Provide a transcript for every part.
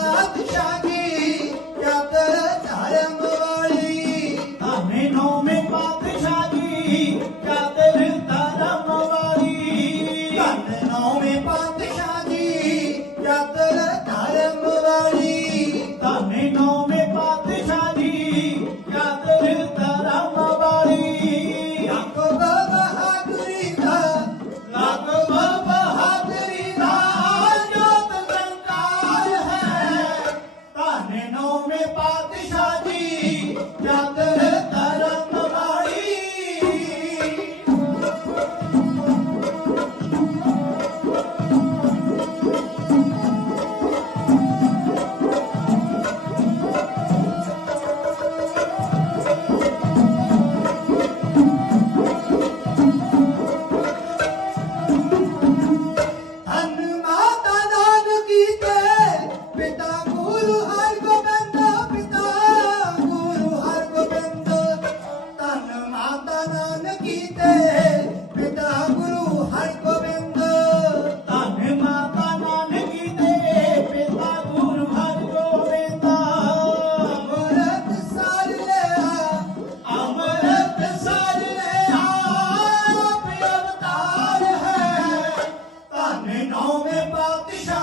Padishah শক্তিশালী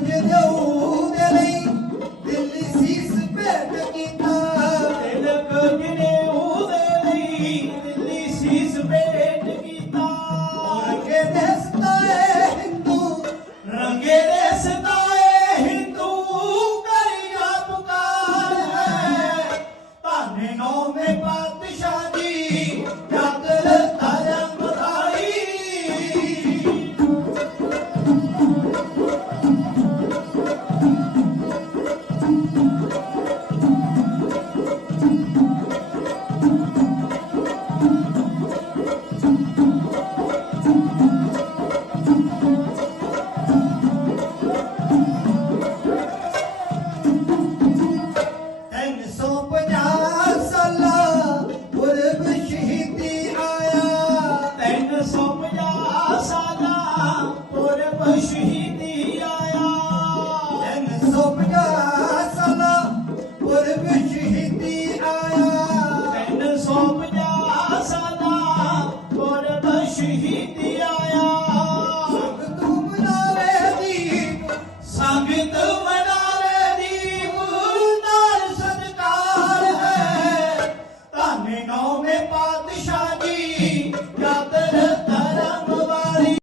que Yoshihiro.